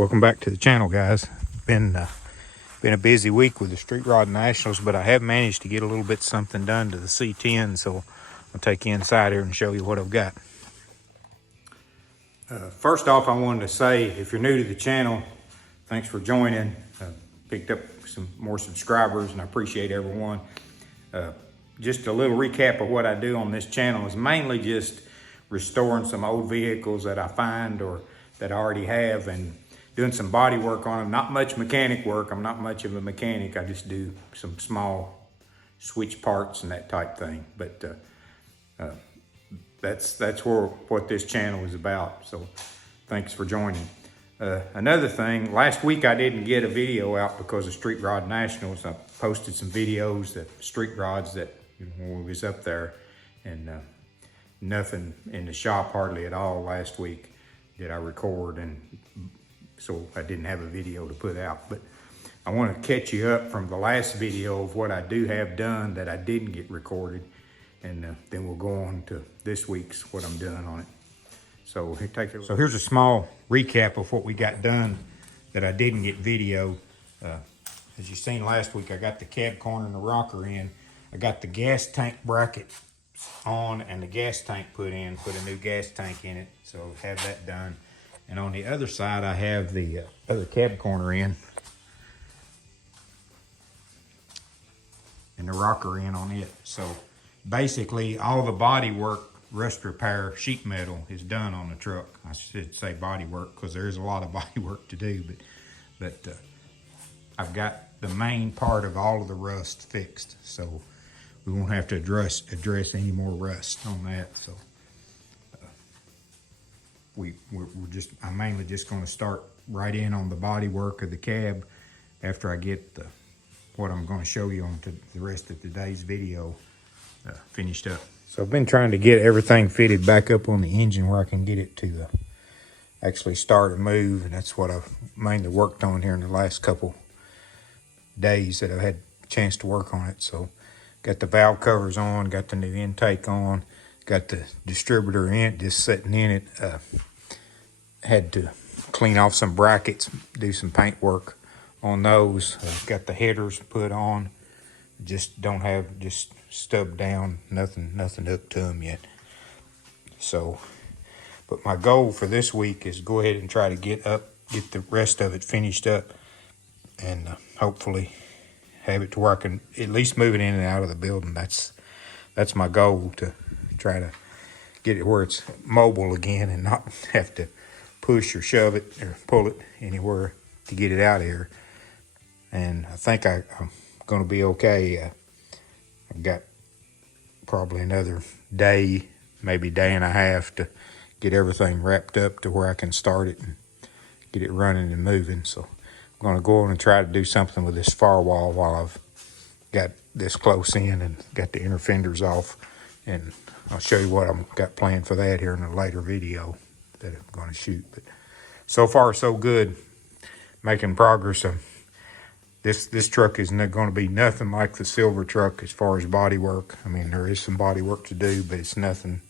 Welcome back to the channel, guys. Been a busy week with the Street Rod Nationals, but I have managed to get a little bit something done to the C10, so I'll take you inside here and show you what I've got. First off, I wanted to say, if you're new to the channel, thanks for joining. Picked up some more subscribers, and I appreciate everyone. Just a little recap of what I do on this channel is mainly just restoring some old vehicles that I find or that I already have, and doing some body work on them. Not much mechanic work. I'm not much of a mechanic. I just do some small switch parts and that type thing. But that's what this channel is about. So thanks for joining. Another thing, last week I didn't get a video out because of Street Rod Nationals. I posted some videos that street rods that when we was up there, and nothing in the shop hardly at all last week did I record, and so I didn't have a video to put out. But I want to catch you up from the last video of what I do have done that I didn't get recorded, and then we'll go on to this week's what I'm doing on it. So here's a small recap of what we got done that I didn't get video. As you seen last week, I got the cab corner and the rocker in. I got the gas tank bracket on and the gas tank put in, put a new gas tank in it, so have that done. And on the other side, I have the other cab corner in and the rocker in on it. So basically all the body work, rust repair, sheet metal is done on the truck. I should say body work because there is a lot of body work to do, but I've got the main part of all of the rust fixed, so we won't have to address any more rust on that. So I'm mainly just going to start right in on the body work of the cab after I get what I'm going to show you on to the rest of today's video finished up. So I've been trying to get everything fitted back up on the engine where I can get it to actually start and move, and that's what I've mainly worked on here in the last couple days that I've had a chance to work on it. So got the valve covers on, got the new intake on, got the distributor in, just sitting in it. Had to clean off some brackets, do some paint work on those. Got the headers put on, just stubbed down, nothing hooked to them yet. So, but my goal for this week is go ahead and try to get the rest of it finished up, and hopefully have it to where I can at least move it in and out of the building. That's my goal, to try to get it where it's mobile again and not have to push or shove it or pull it anywhere to get it out of here. And I think I'm going to be okay. I've got probably another day, maybe day and a half to get everything wrapped up to where I can start it and get it running and moving. So I'm going to go on and try to do something with this firewall while I've got this close in and got the inner fenders off. And I'll show you what I've got planned for that here in a later video that I'm going to shoot. But so far so good, making progress. This truck is not going to be nothing like the silver truck as far as body work. I mean, there is some body work to do, but it's nothing.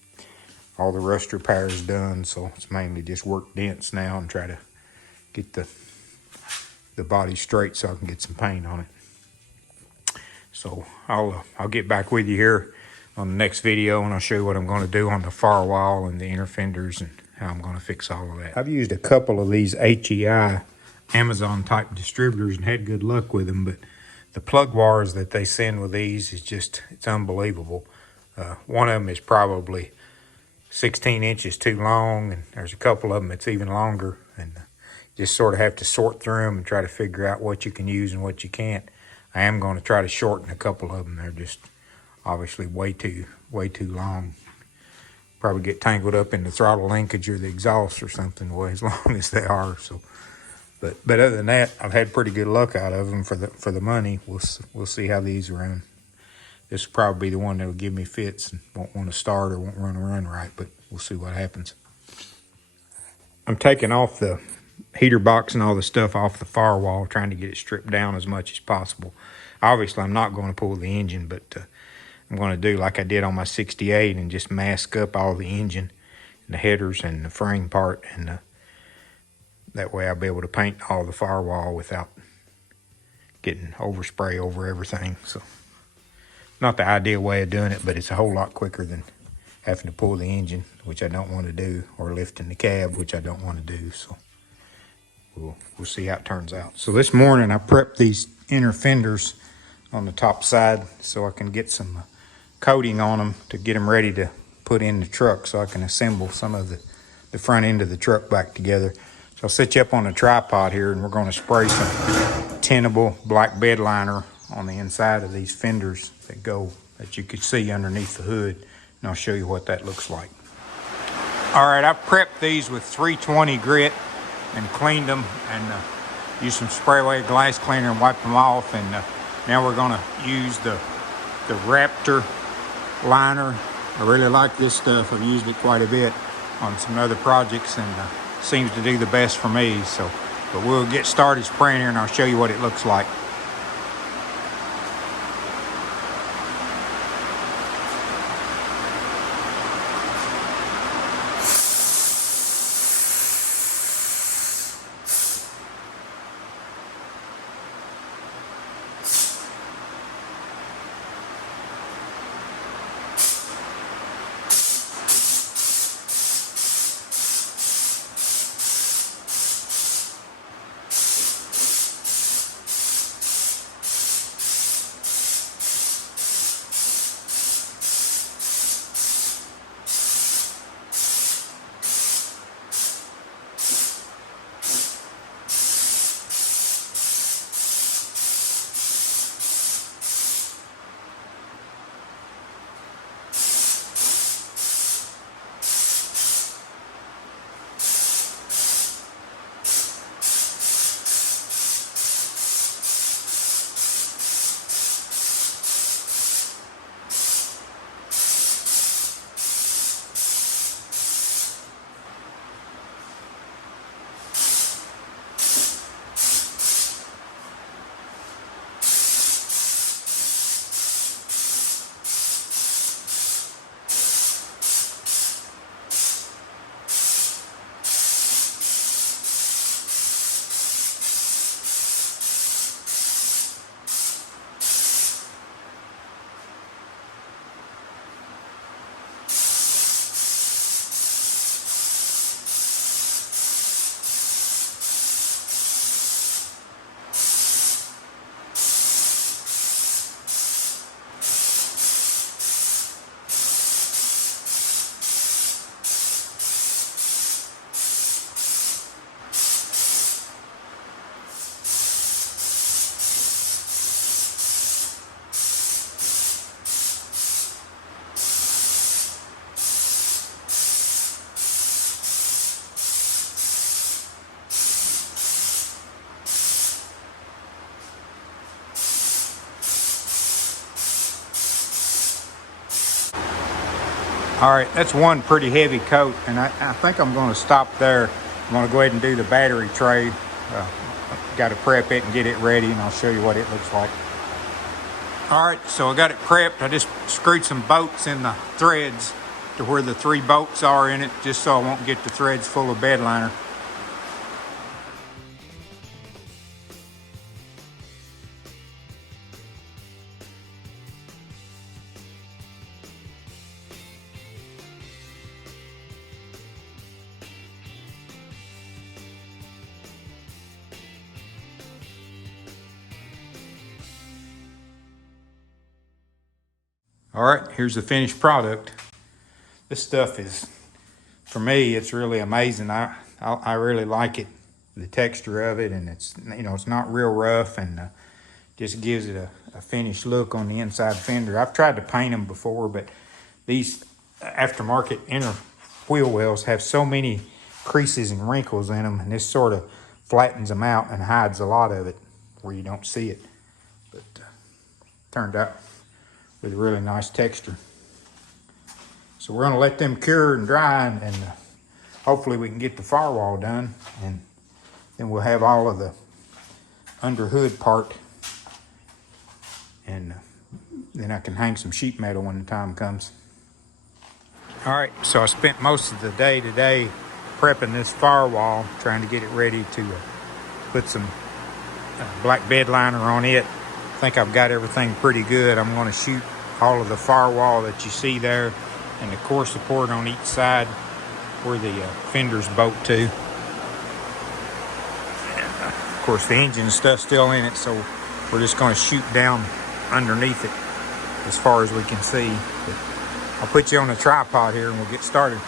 All the rust repair is done, so it's mainly just work dents now and try to get the body straight so I can get some paint on it. So I'll get back with you here on the next video, and I'll show you what I'm going to do on the firewall and the inner fenders and how I'm going to fix all of that. I've used a couple of these HEI Amazon type distributors and had good luck with them, but the plug wires that they send with these is it's unbelievable. One of them is probably 16 inches too long, and there's a couple of them that's even longer, and just sort of have to sort through them and try to figure out what you can use and what you can't. I am going to try to shorten a couple of them. They're just obviously way too long. Probably get tangled up in the throttle linkage or the exhaust or something, way as long as they are. So, but other than that, I've had pretty good luck out of them for the money. We'll see how these run. This will probably be the one that'll give me fits and won't want to start or won't run right, but we'll see what happens. I'm taking off the heater box and all the stuff off the firewall, trying to get it stripped down as much as possible. Obviously, I'm not going to pull the engine, but I'm going to do like I did on my 68 and just mask up all the engine and the headers and the frame part and That way I'll be able to paint all the firewall without getting overspray over everything. So not the ideal way of doing it, but it's a whole lot quicker than having to pull the engine, which I don't want to do, or lifting the cab, which I don't want to do. So we'll see how it turns out. So this morning I prepped these inner fenders on the top side so I can get some coating on them to get them ready to put in the truck, so I can assemble some of the front end of the truck back together. So I'll set you up on a tripod here, and we're going to spray some tintable black bed liner on the inside of these fenders that you could see underneath the hood, and I'll show you what that looks like. All right, I prepped these with 320 grit and cleaned them, and used some spray away glass cleaner and wiped them off. And now we're going to use the Raptor liner. I really like this stuff. I've used it quite a bit on some other projects, and seems to do the best for me. But we'll get started spraying here, and I'll show you what it looks like. All right, that's one pretty heavy coat, and I think I'm going to stop there. I'm going to go ahead and do the battery tray. Got to prep it and get it ready, and I'll show you what it looks like. All right, so I got it prepped. I just screwed some bolts in the threads to where the 3 bolts are in it, just so I won't get the threads full of bed liner. All right, here's the finished product. This stuff is, for me, it's really amazing. I really like it, the texture of it, and it's, it's not real rough, and just gives it a finished look on the inside fender. I've tried to paint them before, but these aftermarket inner wheel wells have so many creases and wrinkles in them, and this sort of flattens them out and hides a lot of it where you don't see it. But turned out with a really nice texture. So we're going to let them cure and dry, and hopefully we can get the firewall done, and then we'll have all of the under hood part, and then I can hang some sheet metal when the time comes. All right, so I spent most of the day today prepping this firewall, trying to get it ready to put some black bed liner on it. I think I've got everything pretty good. I'm going to shoot all of the firewall that you see there and the core support on each side where the fenders bolt to. And, of course, the engine stuff's still in it, so we're just going to shoot down underneath it as far as we can see. But I'll put you on a tripod here and we'll get started.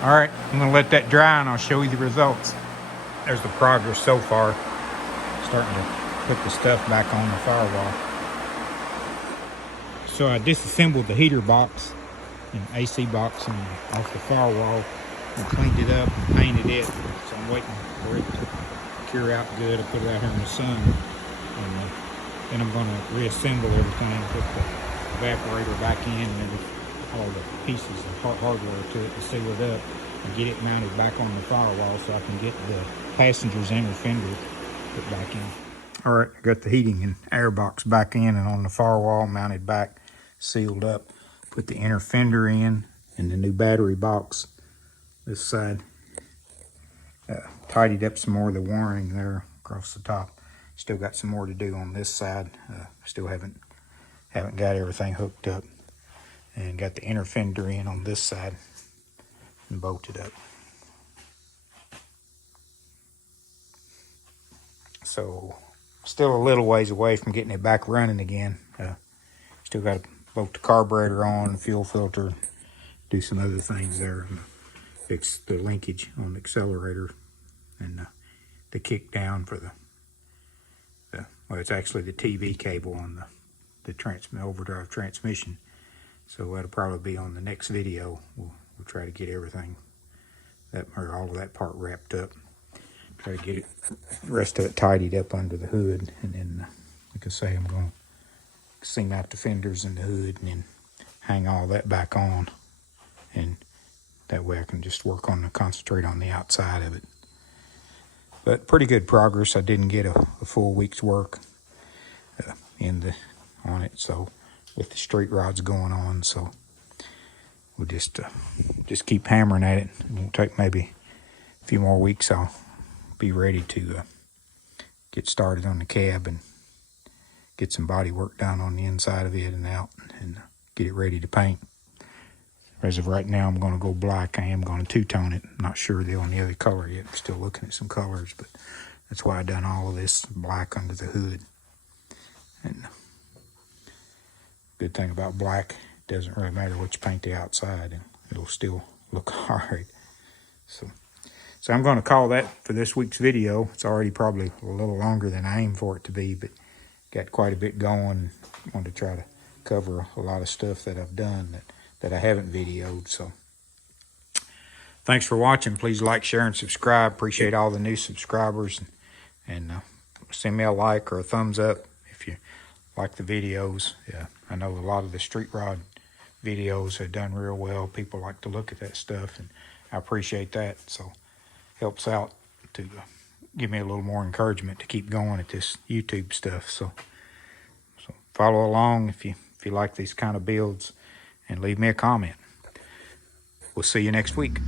All right, I'm gonna let that dry and I'll show you the results. There's the progress so far. Starting to put the stuff back on the firewall. So I disassembled the heater box and AC box and off the firewall and cleaned it up and painted it. So I'm waiting for it to cure out good. I put it out here in the sun, and then I'm gonna reassemble everything, put the evaporator back in and all the pieces of hardware to it to seal it up and get it mounted back on the firewall so I can get the passenger's inner fender put back in. All right, I got the heating and air box back in and on the firewall, mounted back, sealed up. Put the inner fender in and the new battery box this side. Tidied up some more of the wiring there across the top. Still got some more to do on this side. Still haven't got everything hooked up. And got the inner fender in on this side and bolted up. So still a little ways away from getting it back running again. Still got to bolt the carburetor on, fuel filter, do some other things there, and fix the linkage on the accelerator and the kick down for the well, it's actually the TV cable on the overdrive transmission. So that'll probably be on the next video. We'll try to get everything or all of that part wrapped up. Try to get it, the rest of it tidied up under the hood, and then, like I say, I'm going to seam out the fenders in the hood and then hang all that back on, and that way I can just concentrate on the outside of it. But pretty good progress. I didn't get a full week's work on it, so with the street rods going on, so we'll just keep hammering at it. It won't take maybe a few more weeks. I'll be ready to get started on the cab and get some body work done on the inside of it and out, and get it ready to paint. As of right now, I'm going to go black. I am going to two-tone it. I'm not sure on the other color yet. I'm still looking at some colors, but that's why I've done all of this black under the hood. And good thing about black, it doesn't really matter what you paint the outside, and it'll still look all right. So I'm going to call that for this week's video. It's already probably a little longer than I aimed for it to be, but got quite a bit going. I wanted to try to cover a lot of stuff that I've done that I haven't videoed. So thanks for watching. Please like, share, and subscribe. Appreciate all the new subscribers, and send me a like or a thumbs up if you like the videos. Yeah, I know a lot of the street rod videos have done real well. People like to look at that stuff, and I appreciate that. So helps out to give me a little more encouragement to keep going at this YouTube stuff. So follow along if you like these kind of builds, and leave me a comment. We'll see you next week.